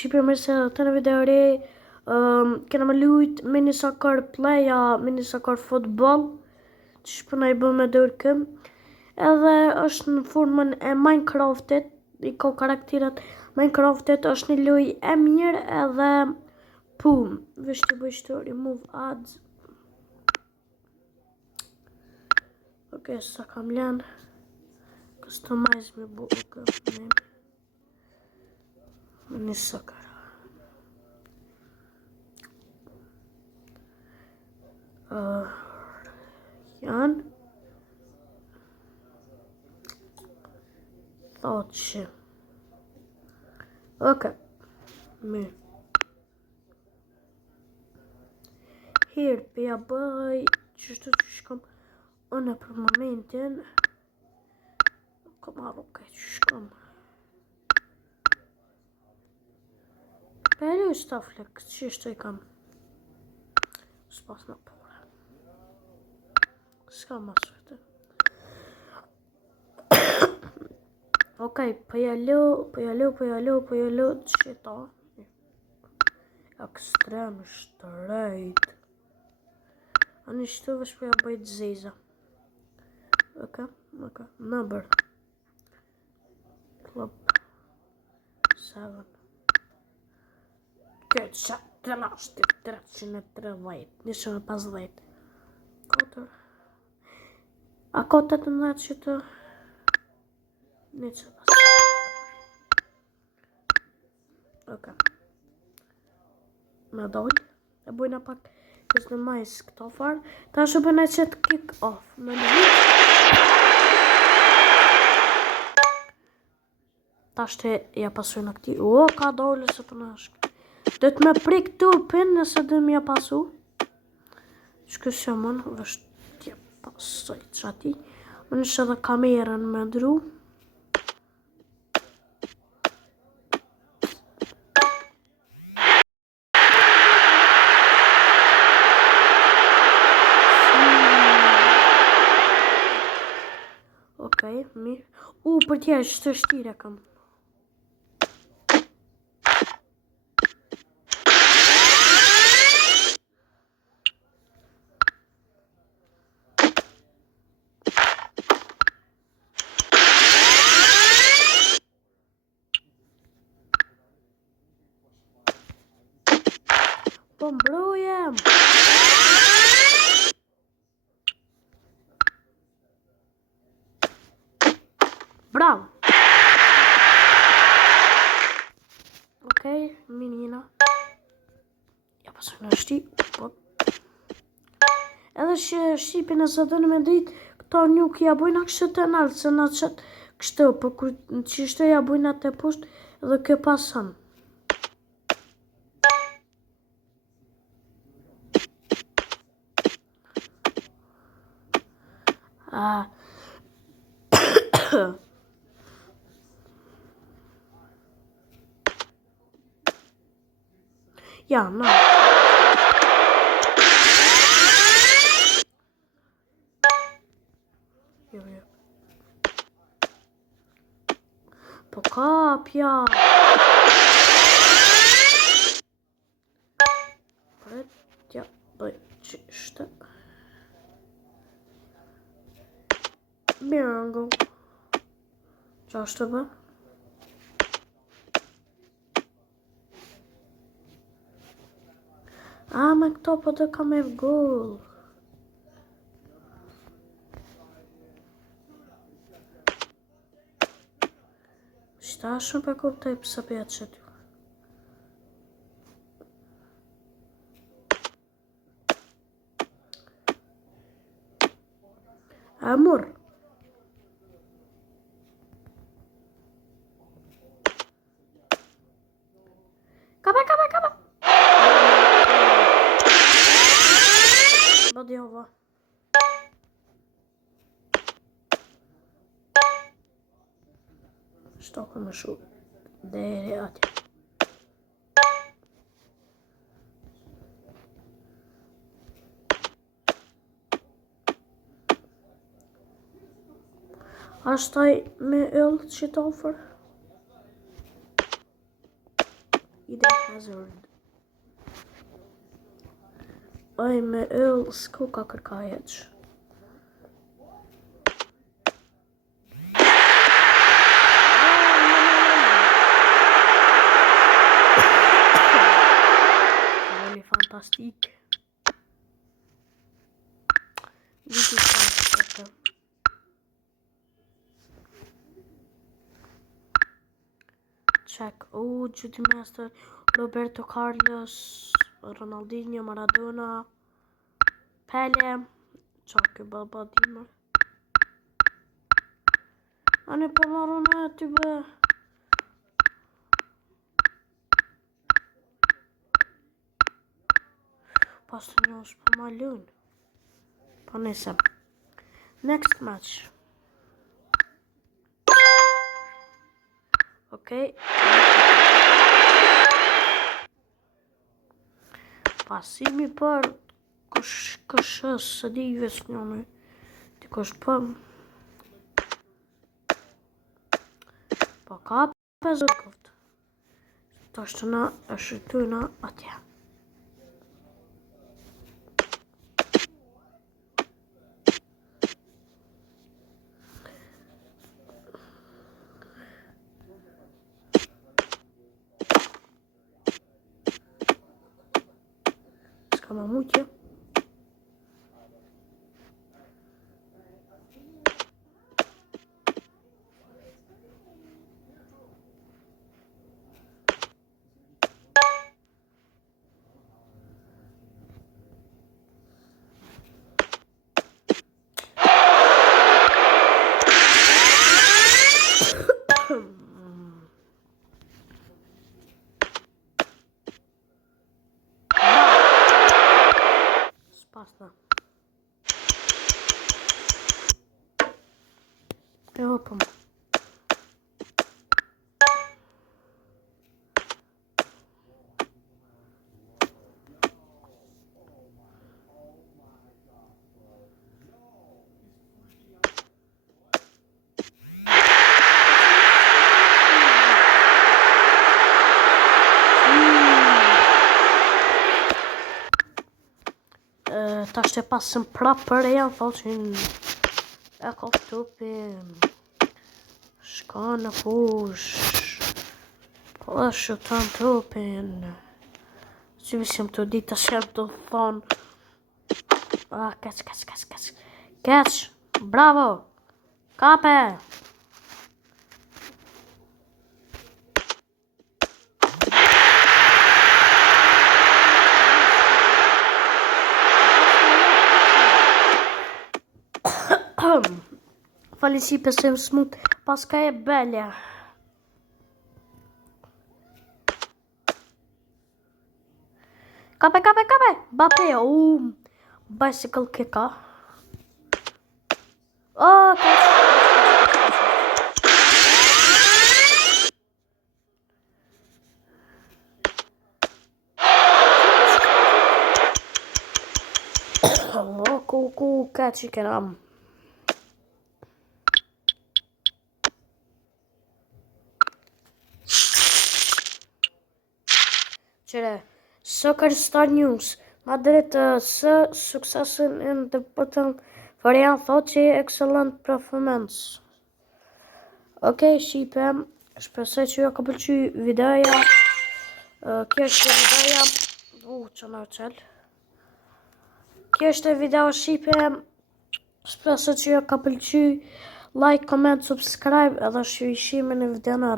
Shqipe mirë se të në video re, kena me lujt mini soccer playa, mini soccer football, që shpëna i bëm me dërkëm, edhe është në formën e Minecraftit, i ka karakterat Minecraftit, është një luj e mirë edhe pum, vesh të bëj shtë remove ads. Ok, sa kam lënë, customize me book, mini soccer. Janë thotë që ok, mirë hirë pëja bëj qështu që shkom unë për momentin kom arru kaj që shkom për e staflek qështu i kam s'pas në pore s'ka ma sërte. Ok, pëjalo, qëta. Ekstrem shtrejt. Ani shtu vesh pëja bëjt zeza. Ok, number. Club 7. Këtë që të nashti 330, 150. 4. A ka 18 që të... Një që pas. Ok. Me dojnë. E bujna pak kësë në majs këto farë. Ta është bëjna që të kick off. Me një. Ta është ja pasu në këti. O, ka dojnë se të nashkë. Dhe të me prik tupin nëse dhe me ja pasu. Shkës që mënë. Vështë tje pasoj që ati. Unë është edhe kamerën me dru. Okej, mirë. Për tjerë që të shtire kam. Po mbrojem. Bravo. Okej, minina. Ja pasu në shti. Edhe që shqipin e së të në me ditë, këta nuk ja bujna kështë të nalë, se në qëtë kështë, për kur që shtë ja bujna të poshtë, edhe kë pasën. Ja, no. Jo. Po kapja. Pretja bëj qishtë. Mirëngo. Qa është të bë? Me këto po të kam e vgull. Shta shumë për kuptoj pësa për jetë që ty. Amor. Kaba. Badjova. Shtoka më shumë. Dere atje. Ashtaj me ëllë që të ofër. Eden Hazard. Aj me öll s'ko ka kërkajeq. Really fantastik. Viti fantastik. Check. Gjyti Master, Roberto Carlos, Ronaldinho, Maradona, Pele. Çakë baba dimër. Ani për marrën e ty be. Pas të njës për ma lun. Pa nese. Next match. Okay. Pasimi për këshës së di juve së njënë. Ti kështë për. Po ka për zërkëft. Ta është na e shrytujna atje. Ska ma mutje. Spasna. E hopëm. Ta shte pasëm prapë për e janë falqin e ka tupin, shka në fush, po është të në tupin, si visim të ditë të shem të thonë, keq, bravo, kape! Fali si pësëm smut, pas ka e belja. Kape! Bape, bicycle kicka. Catch you can Qere, Soccer Star News, Madrid së suksesin në debutën Florian thot që excellent performance. Okej, shqipem, shpresoj që ju ka pëlqy videoja. Kjo është videoja, që në qëllë. Kjo është video shqipem, shpresoj që ju ka pëlqy, like, comment, subscribe edhe shqyshime në video në